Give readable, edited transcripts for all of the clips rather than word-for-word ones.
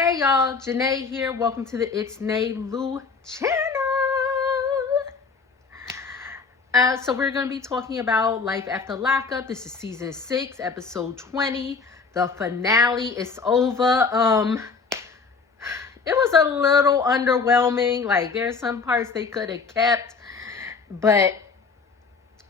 Hey y'all, Janae here. Welcome to the It's Nay Lou channel. So we're going to be talking about Life After Lockup. This is season 6, episode 20. The finale is over. It was a little underwhelming. Like, there's some parts they could have kept, but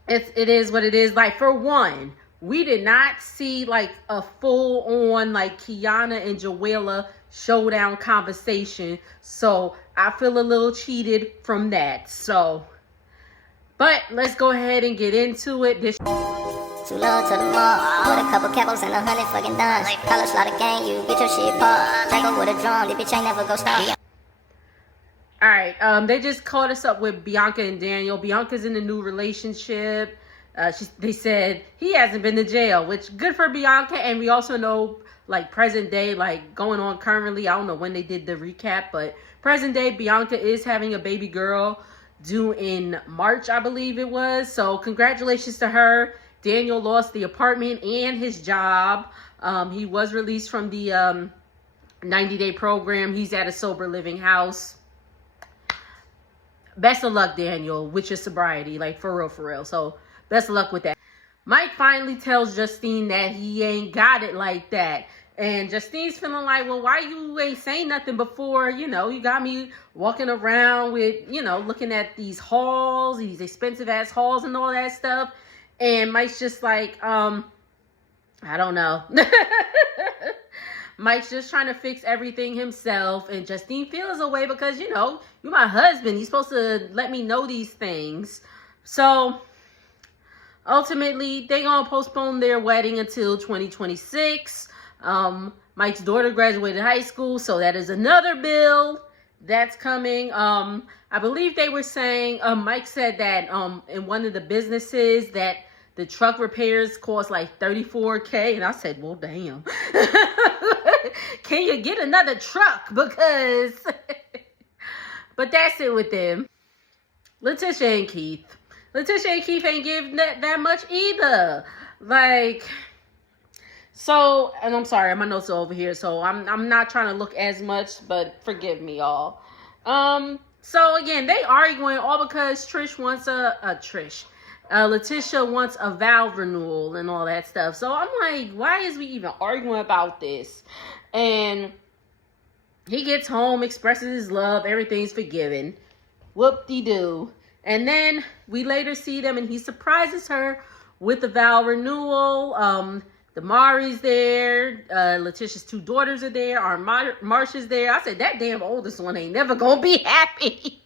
it is what it is. Like, for one, we did not see like a full on like Kiana and Joella showdown conversation, so I feel a little cheated from that. So, but let's go ahead and get into it. This Too low to the mall, with a couple capos and 100 fucking dimes. College slaughter gang, you get your shit popped. Take up with a drum, the bitch ain't never go stop. All right, they just caught us up with Bianca and Daniel. Bianca's in a new relationship. They said he hasn't been to jail, which good for Bianca. And we also know, like, present day, like going on currently, I don't know when they did the recap, but present day, Bianca is having a baby girl due in March, I believe it was. So congratulations to her. Daniel lost the apartment and his job. He was released from the 90-day program. He's at a sober living house. Best of luck, Daniel, with your sobriety, like for real. So best of luck with that. Mike finally tells Justine that he ain't got it like that. And Justine's feeling like, well, why you ain't saying nothing before? You know, you got me walking around with, you know, looking at these hauls, these expensive ass hauls and all that stuff. And Mike's just like, I don't know. Mike's just trying to fix everything himself. And Justine feels away because, you know, you're my husband. You're supposed to let me know these things. So ultimately, they're going to postpone their wedding until 2026. Mike's daughter graduated high school, so that is another bill that's coming. I believe they were saying, Mike said that in one of the businesses that the truck repairs cost like $34K, and I said, well, damn. Can you get another truck? Because, but that's it with them. Letitia and Keith ain't give that much either. Like, so, and I'm sorry, my notes are over here, so I'm not trying to look as much, but forgive me, y'all. So again, they arguing all because Letitia wants a vow renewal and all that stuff. So I'm like, why is we even arguing about this? And he gets home, expresses his love, everything's forgiven. Whoop-de-doo. And then we later see them and he surprises her with the vow renewal. Damari's there. Letitia's 2 daughters are there. Marsha's there. I said, that damn oldest one ain't never gonna be happy.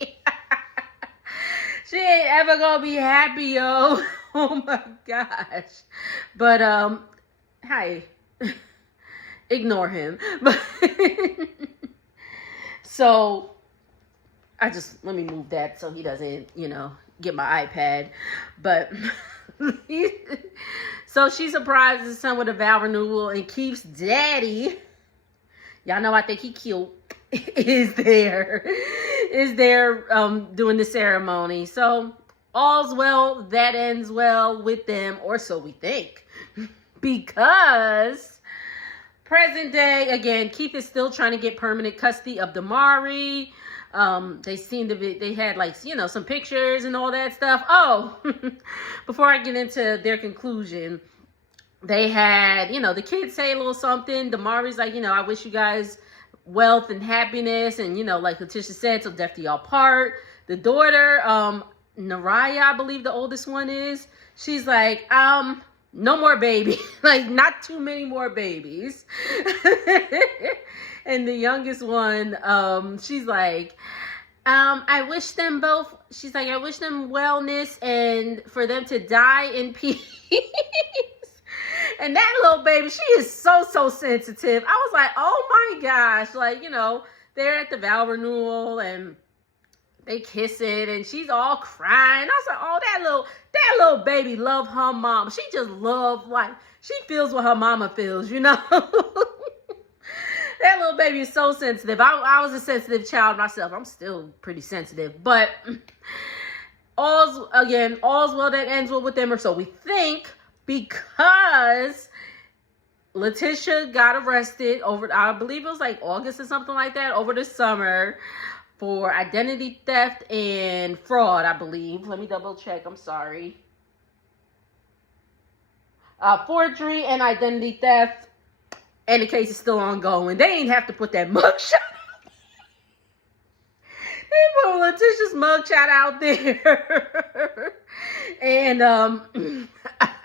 She ain't ever gonna be happy, yo. Oh my gosh. But, hi. Ignore him. But so, let me move that so he doesn't, you know, get my iPad. But, so she surprises his son with a vow renewal, and Keith's daddy, y'all know I think he cute, is there doing the ceremony. So all's well that ends well with them, or so we think. Because present day, again, Keith is still trying to get permanent custody of Damari. They had like, you know, some pictures and all that stuff. Oh, before I get into their conclusion, they had, you know, the kids say a little something. Damari's like, you know, I wish you guys wealth and happiness. And, you know, like Letitia said, till death do y'all part. The daughter, Naraya, I believe the oldest one is, she's like, no more baby. Like, not too many more babies. And the youngest one, she's like, I wish them both, she's like, I wish them wellness and for them to die in peace. And that little baby, she is so sensitive. I was like, oh my gosh. Like, you know, they're at the vow renewal and they kiss it and she's all crying. I was like, oh, that little baby love her mom. She just love, like, she feels what her mama feels, you know? That little baby is so sensitive. I was a sensitive child myself. I'm still pretty sensitive. But all's well that ends well with them, or so we think, because Letitia got arrested over, I believe it was like August or something like that, over the summer for identity theft and fraud, I believe. Let me double check. I'm sorry. Forgery and identity theft. And the case is still ongoing. They ain't have to put that mugshot. They put Letitia's mugshot out there. And I'm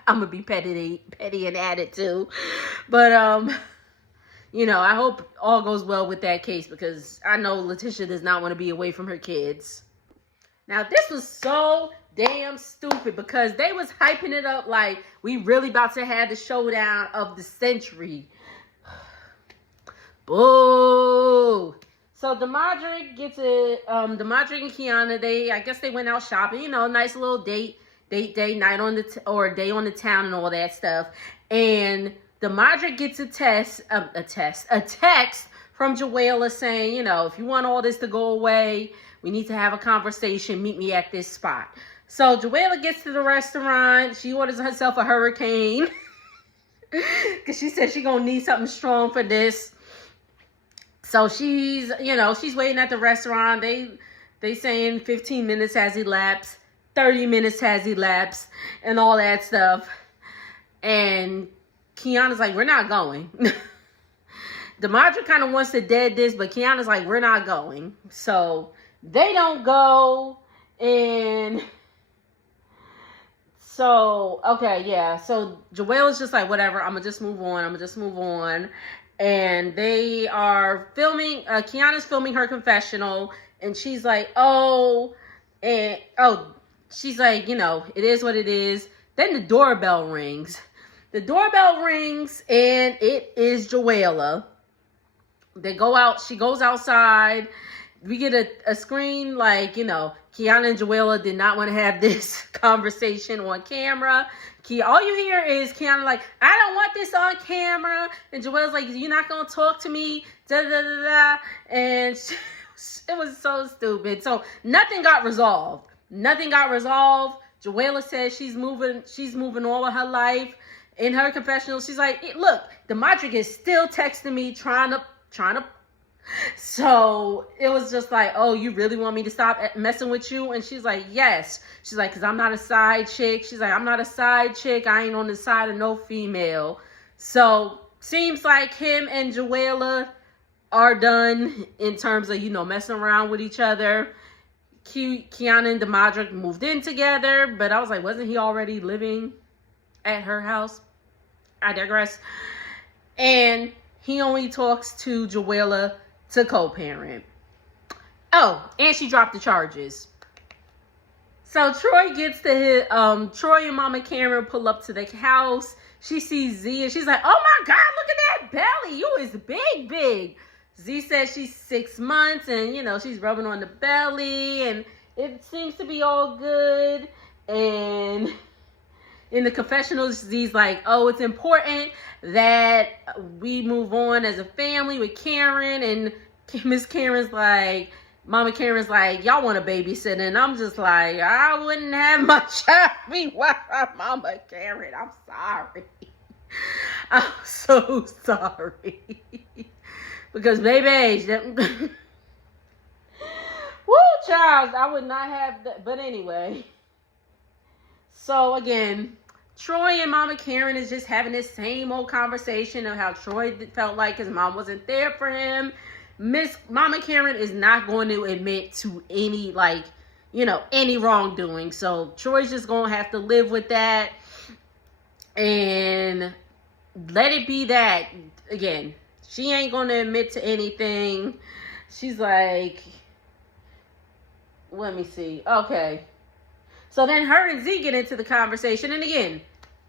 gonna be petty and added too. But you know, I hope all goes well with that case, because I know Letitia does not want to be away from her kids. Now, this was so damn stupid, because they was hyping it up like we really about to have the showdown of the century. Boo! So Demadric gets it. Demadric and Kiana, I guess they went out shopping. You know, nice little date night on or day on the town and all that stuff. And Demadric gets a text from Joella saying, you know, if you want all this to go away, we need to have a conversation. Meet me at this spot. So Joella gets to the restaurant. She orders herself a hurricane because she said she's gonna need something strong for this. So she's waiting at the restaurant. They saying 15 minutes has elapsed, 30 minutes has elapsed, and all that stuff. And Kiana's like, we're not going. Demadra kind of wants to dead this, but Kiana's like, we're not going. So they don't go. And so, okay, yeah. So Joelle's just like, whatever, I'm going to just move on. And they are filming, Kiana's filming her confessional. And she's like, she's like, you know, it is what it is. Then the doorbell rings. And it is Joella. They go out, she goes outside. We get a screen like, you know, Kiana and Joella did not want to have this conversation on camera. All you hear is Kiana like, I don't want this on camera. And Joella's like, you're not going to talk to me. Da, da, da, da. And it was so stupid. So nothing got resolved. Joella says she's moving all of her life. In her confessional, she's like, look, Demadric is still texting me, trying to. So it was just like, oh, you really want me to stop messing with you? And she's like, yes. She's like, because I'm not a side chick. She's like, I'm not a side chick. I ain't on the side of no female. So seems like him and Joella are done in terms of, you know, messing around with each other. Kiana and Demadric moved in together, but I was like, wasn't he already living at her house? I digress. And he only talks to Joella to co-parent. Oh, and she dropped the charges. So Troy gets to his, Troy and Mama Karen pull up to the house. She sees Z and she's like, oh my God, look at that belly. You is big. Z says she's 6 months and, you know, she's rubbing on the belly and it seems to be all good. And in the confessionals, Z's like, oh, it's important that we move on as a family with Karen. And Miss Karen's like, Mama Karen's like, y'all want a babysitter? And I'm just like, I wouldn't have my child be with Mama Karen. I'm sorry. I'm so sorry. Because baby, woo, child, I would not have that. But anyway. So again, Troy and Mama Karen is just having this same old conversation of how Troy felt like his mom wasn't there for him. Mama Karen is not going to admit to any, like, you know, any wrongdoing. So Troy's just going to have to live with that and let it be that. Again, she ain't going to admit to anything. She's like, let me see. Okay. So then her and Z get into the conversation. And again,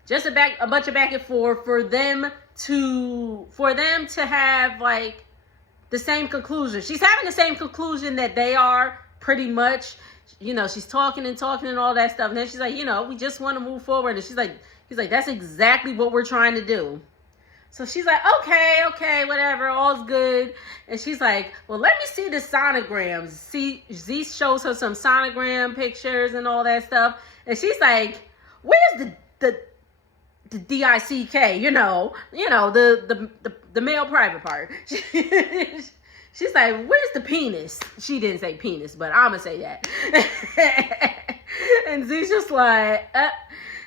just a bunch of back and forth for them to have like the same conclusion. She's having the same conclusion that they are pretty much. You know, she's talking and all that stuff. And then she's like, you know, we just want to move forward. And he's like, that's exactly what we're trying to do. So she's like, okay, whatever, all's good. And she's like, well, let me see the sonograms. Z shows her some sonogram pictures and all that stuff. And she's like, where's the D-I-C-K, the male private part. She's like, where's the penis? She didn't say penis, but I'm gonna say that. And Z's just like,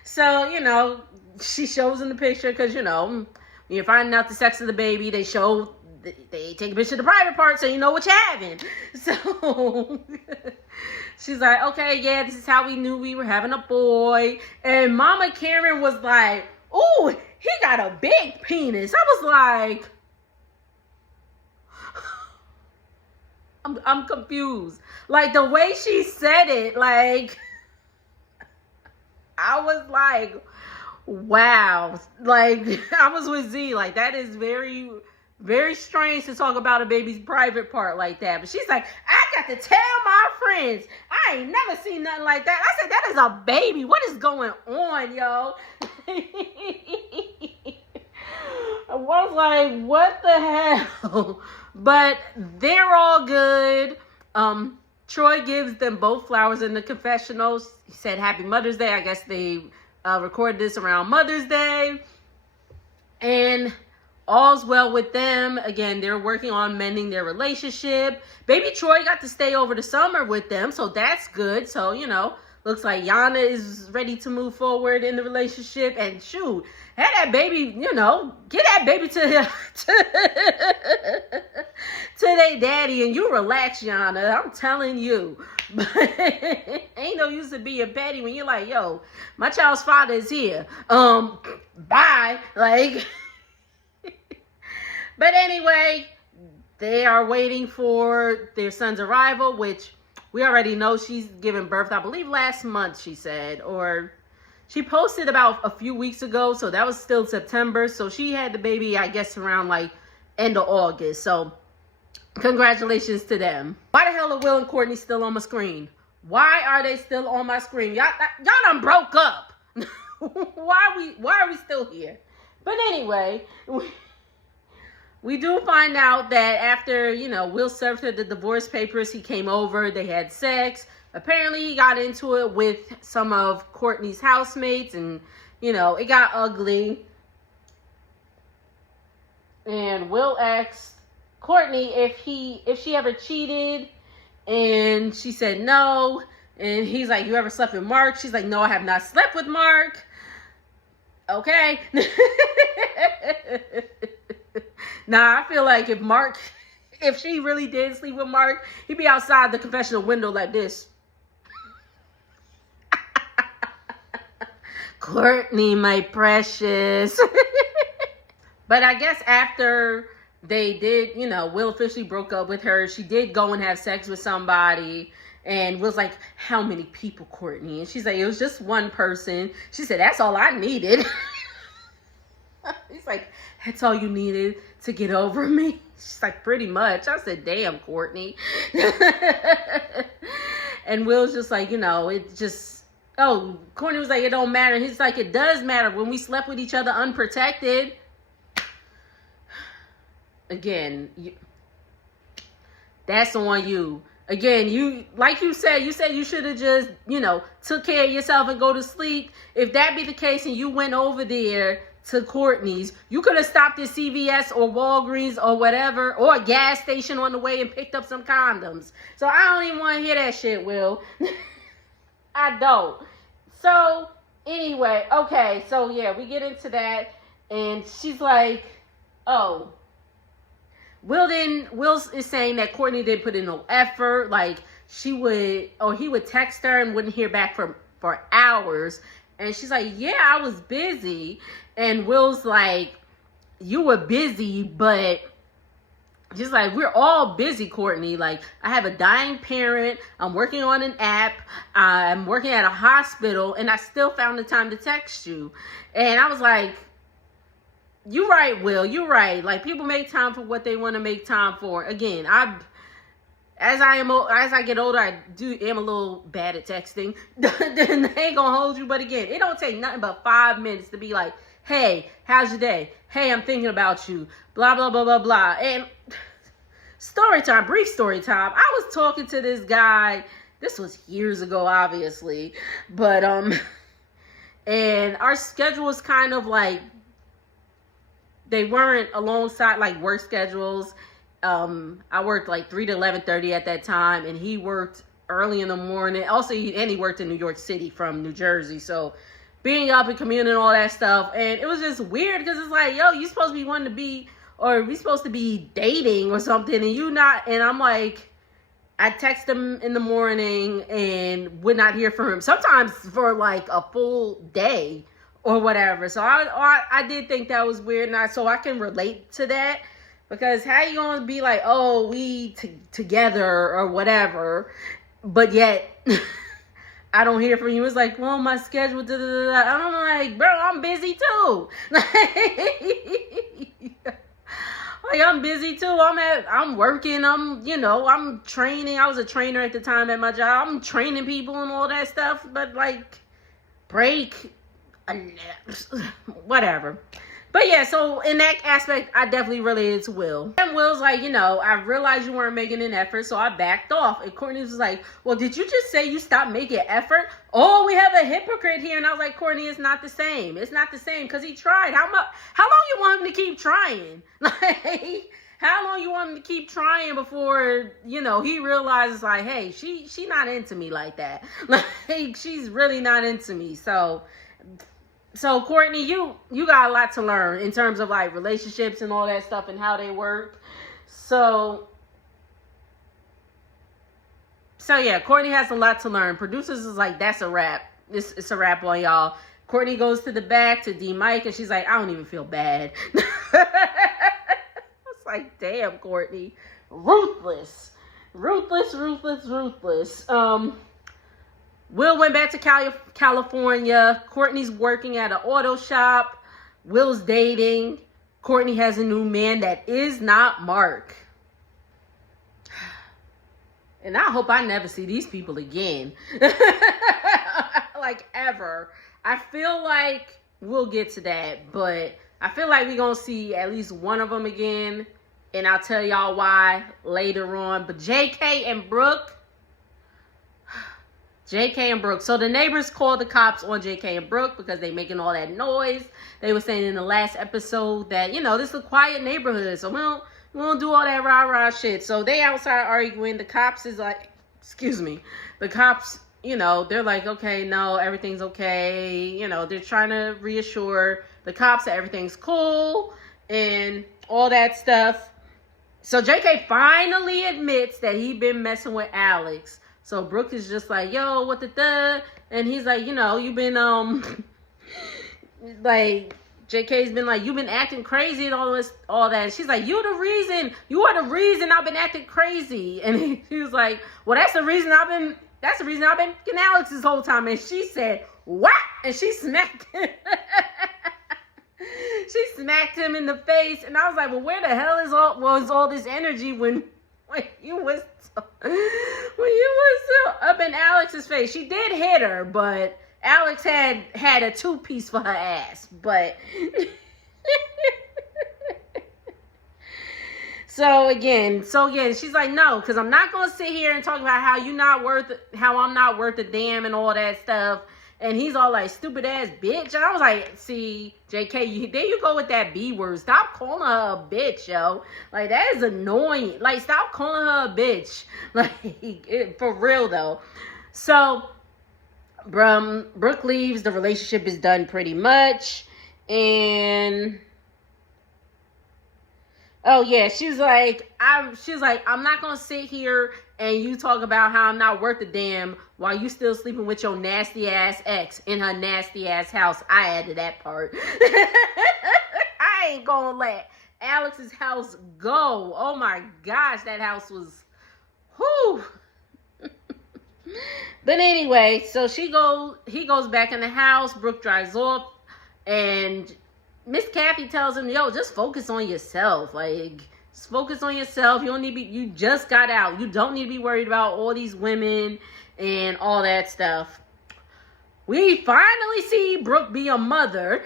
so, she shows in the picture because, when you're finding out the sex of the baby, they take a picture of the private part so you know what you're having. So she's like, okay, yeah, this is how we knew we were having a boy. And Mama Karen was like, ooh, he got a big penis. I was like, I'm confused. Like, the way she said it, like, I was like, wow. Like, I was with Z. Like, that is very, very strange to talk about a baby's private part like that. But she's like, I got to tell my friends. I ain't never seen nothing like that. I said, that is a baby. What is going on, yo? I was like, what the hell? But they're all good. Troy gives them both flowers in the confessionals. He said, Happy Mother's Day. I guess they recorded this around Mother's Day. And all's well with them. Again, they're working on mending their relationship. Baby Troy got to stay over the summer with them, so that's good. So, looks like Yana is ready to move forward in the relationship. And shoot, have that baby, get that baby to their daddy and you relax, Yana. I'm telling you. But ain't no use to being petty when you're like, yo, my child's father is here. Bye. Like, but anyway, they are waiting for their son's arrival, which we already know she's given birth, I believe last month, she said, or she posted about a few weeks ago. So that was still September. So she had the baby, I guess, around like end of August. So congratulations to them. Why the hell are Will and Courtney still on my screen? Why are they still on my screen? Y'all done broke up. Why are we still here? But anyway, we do find out that after, Will served her the divorce papers, he came over, they had sex. Apparently he got into it with some of Courtney's housemates and, it got ugly. And Will asked Courtney if she ever cheated, and she said no. And he's like, you ever slept with Mark? She's like, no, I have not slept with Mark. Okay. Nah, I feel like if she really did sleep with Mark, he'd be outside the confessional window like this. Courtney, my precious. But I guess after they did, Will officially broke up with her, she did go and have sex with somebody. And Will's like, how many people, Courtney? And she's like, it was just one person. She said, that's all I needed. He's like, that's all you needed to get over me? She's like, pretty much. I said, damn, Courtney. And Will's just like, it just, Courtney was like, it don't matter. He's like, it does matter. When we slept with each other unprotected. Again, that's on you. Again, you said you should have just, took care of yourself and go to sleep. If that be the case and you went over there to Courtney's, you could have stopped at CVS or Walgreens or whatever, or a gas station on the way and picked up some condoms. So I don't even want to hear that shit, Will. I don't. So anyway, okay, so yeah, we get into that, and she's like, oh, Will is saying that Courtney didn't put in no effort. Like, he would text her and wouldn't hear back for hours. And she's like, yeah, I was busy. And Will's like, you were busy, but just like, we're all busy, Courtney. Like, I have a dying parent. I'm working on an app. I'm working at a hospital, and I still found the time to text you. And I was like, you're right, Will. You're right. Like, people make time for what they want to make time for. Again, as I get older, I am a little bad at texting. They ain't gonna hold you, but again, it don't take nothing but 5 minutes to be like, hey, how's your day? Hey, I'm thinking about you. Blah, blah, blah, blah, blah. And brief story time. I was talking to this guy. This was years ago, obviously. But, And our schedule was kind of like, they weren't alongside like work schedules. I worked like 3 to 11:30 at that time, and he worked early in the morning. Also, he worked in New York City from New Jersey. So being up and commuting and all that stuff. And it was just weird because it's like, yo, you supposed to be wanting to be, or we supposed to be dating or something, and you not. And I'm like, I text him in the morning and would not hear from him. Sometimes for like a full day or whatever. So I did think that was weird. So I can relate to that. Because how you gonna be like, oh, we together or whatever, but yet I don't hear from you. It's like, well, my schedule, da, da, da, da. I'm like, bro, I'm busy too. Like, I'm busy too. I'm working. I'm training. I was a trainer at the time at my job. I'm training people and all that stuff. But like, break, whatever. But yeah, so in that aspect, I definitely related to Will. And Will's like, I realized you weren't making an effort, so I backed off. And Courtney was like, well, did you just say you stopped making effort? Oh, we have a hypocrite here. And I was like, Courtney, it's not the same. It's not the same because he tried. How long you want him to keep trying? Like, how long you want him to keep trying before, he realizes like, hey, she not into me like that. Like, she's really not into me. So Courtney, you got a lot to learn in terms of like relationships and all that stuff and how they work. So yeah, Courtney has a lot to learn. Producers is like, that's a wrap. It's a wrap on y'all. Courtney goes to the back to D Mike and she's like, I don't even feel bad. It's like, damn, Courtney. Ruthless. Will went back to California. Courtney's working at an auto shop. Will's dating. Courtney has a new man that is not Mark. And I hope I never see these people again. Like, ever. I feel like we'll get to that. But I feel like we're going to see at least one of them again. And I'll tell y'all why later on. But JK and Brooke. JK and Brooke. So the neighbors called the cops on JK and Brooke because they making all that noise. They were saying in the last episode that, this is a quiet neighborhood. So we don't do all that rah-rah shit. So they outside arguing. The cops is like, the cops, they're like, okay, no, everything's okay. They're trying to reassure the cops that everything's cool and all that stuff. So JK finally admits that he been messing with Alex. So Brooke is just like, yo, what the duh? And he's like, you've been, like, JK's been like, you've been acting crazy and all that. And she's like, you are the reason I've been acting crazy. And he was like, well, that's the reason I've been getting Alex this whole time. And she said, what? And she smacked him. She smacked him in the face. And I was like, well, where the hell was all this energy when you was up in Alex's face? She did hit her, but Alex had a 2-piece for her ass. But so again, she's like, no, because I'm not gonna sit here and talk about how I'm not worth a damn and all that stuff. And he's all like, stupid ass bitch. And I was like, see, JK, there you go with that B word. Stop calling her a bitch, yo. Like, that is annoying. Like, stop calling her a bitch. Like, for real, though. So, Brooke leaves. The relationship is done pretty much. And oh yeah, she's like, I'm not gonna sit here and you talk about how I'm not worth a damn while you still sleeping with your nasty ass ex in her nasty ass house. I added that part. I ain't gonna let Alex's house go. Oh my gosh, that house was, whew. But anyway, so he goes back in the house. Brooke drives off, and Miss Kathy tells him, yo, just focus on yourself. Like, just focus on yourself. You just got out. You don't need to be worried about all these women and all that stuff. We finally see Brooke be a mother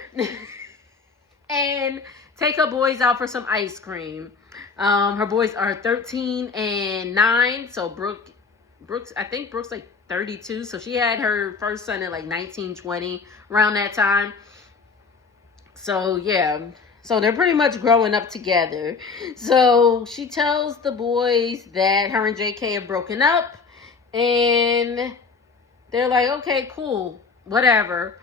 and take her boys out for some ice cream. Her boys are 13 and 9. So I think Brooke's like 32. So she had her first son in like 1920, around that time. So yeah. So they're pretty much growing up together. So she tells the boys that her and JK have broken up. And they're like, okay, cool, whatever.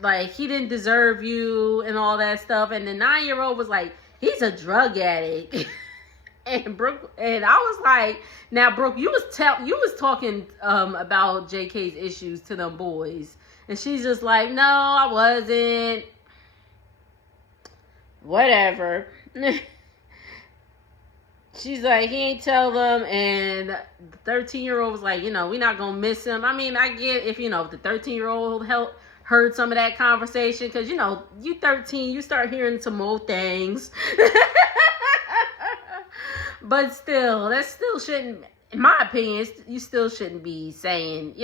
Like, he didn't deserve you and all that stuff. And the 9-year-old was like, he's a drug addict. And Brooke, and I was like, now Brooke, you was talking about JK's issues to them boys. And she's just like, no, I wasn't. Whatever. She's like, he ain't tell them. And the 13-year-old was like, we're not going to miss him. I mean, I get if, the 13-year-old heard some of that conversation. Because, you 13, you start hearing some more things. But still, that still shouldn't, in my opinion, you still shouldn't be saying,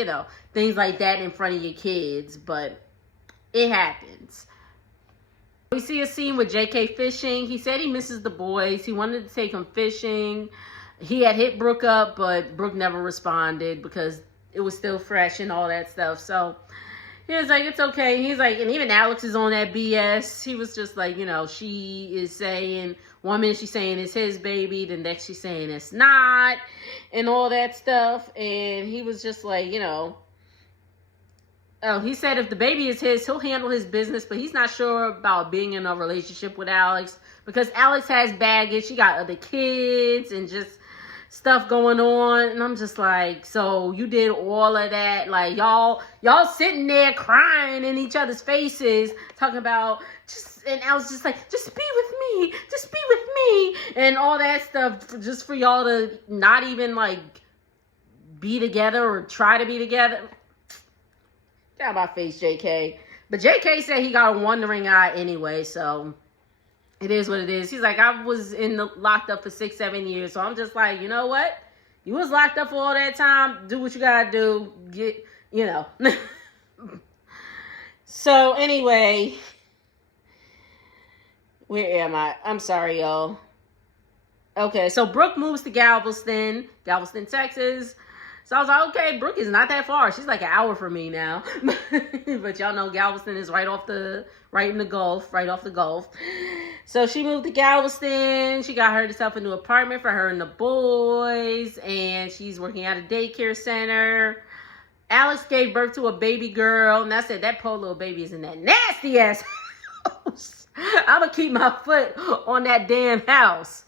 things like that in front of your kids. But it happens. We see a scene with JK fishing. He said he misses the boys. He wanted to take them fishing. He had hit Brooke up, but Brooke never responded because it was still fresh and all that stuff. So he was like, it's okay. He's like, and even Alex is on that BS. He was just like, she is saying, one minute she's saying it's his baby, the next she's saying it's not, and all that stuff. And he was just like, oh, he said if the baby is his, he'll handle his business, but he's not sure about being in a relationship with Alex because Alex has baggage. She got other kids and just stuff going on. And I'm just like, so you did all of that? Like, y'all sitting there crying in each other's faces, talking about and Alex just like, just be with me. Just be with me. And all that stuff just for y'all to not even, like, be together or try to be together. Get out of my face, JK. But JK said he got a wandering eye anyway, so it is what it is. He's like, I was locked up for 6-7 years, so I'm just like, you know what? You was locked up for all that time. Do what you gotta do. So anyway, where am I? I'm sorry, y'all. Okay, so Brooke moves to Galveston, Texas. So I was like, okay, Brooke is not that far. She's like an hour from me now. But y'all know Galveston is right off the Gulf. So she moved to Galveston. She got herself a new apartment for her and the boys. And she's working at a daycare center. Alex gave birth to a baby girl. And I said, that poor little baby is in that nasty ass house. I'm going to keep my foot on that damn house.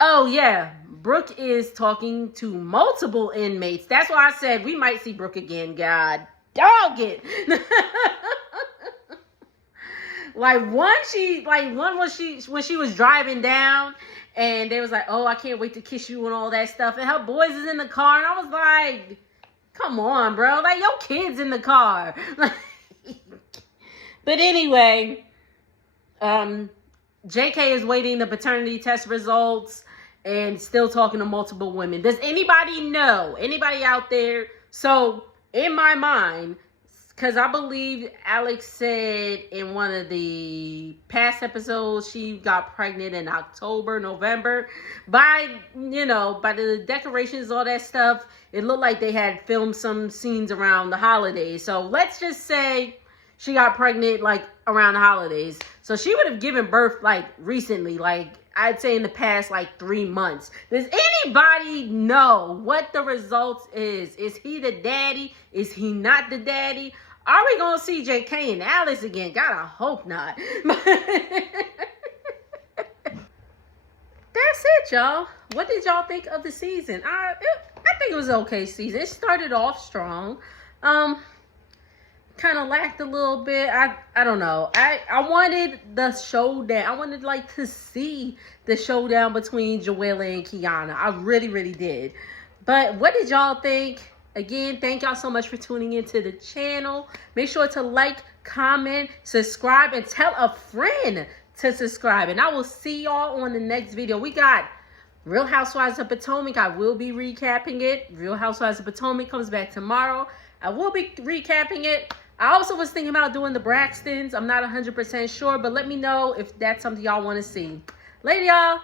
Oh, yeah. Brooke is talking to multiple inmates. That's why I said we might see Brooke again. God dog it. When she was driving down and they was like, oh, I can't wait to kiss you and all that stuff. And her boys is in the car. And I was like, come on, bro. Like, your kid's in the car. But anyway, JK is waiting the paternity test results and still talking to multiple women. Does anybody know? Anybody out there? So, in my mind, because I believe Alex said in one of the past episodes she got pregnant in October, November. By the decorations, all that stuff, it looked like they had filmed some scenes around the holidays. So, let's just say she got pregnant, like, around the holidays. So, she would have given birth, like, recently, like, I'd say in the past, like, 3 months. Does anybody know what the results is? Is he the daddy? Is he not the daddy? Are we going to see JK and Alice again? God, I hope not. That's it, y'all. What did y'all think of the season? I think it was an okay season. It started off strong. Kind of lacked a little bit. I don't know. I wanted the showdown. I wanted to see the showdown between Joella and Kiana. I really, really did. But what did y'all think? Again, thank y'all so much for tuning into the channel. Make sure to like, comment, subscribe, and tell a friend to subscribe. And I will see y'all on the next video. We got Real Housewives of Potomac. I will be recapping it. Real Housewives of Potomac comes back tomorrow. I will be recapping it. I also was thinking about doing the Braxtons. I'm not 100% sure, but let me know if that's something y'all want to see. Later, y'all.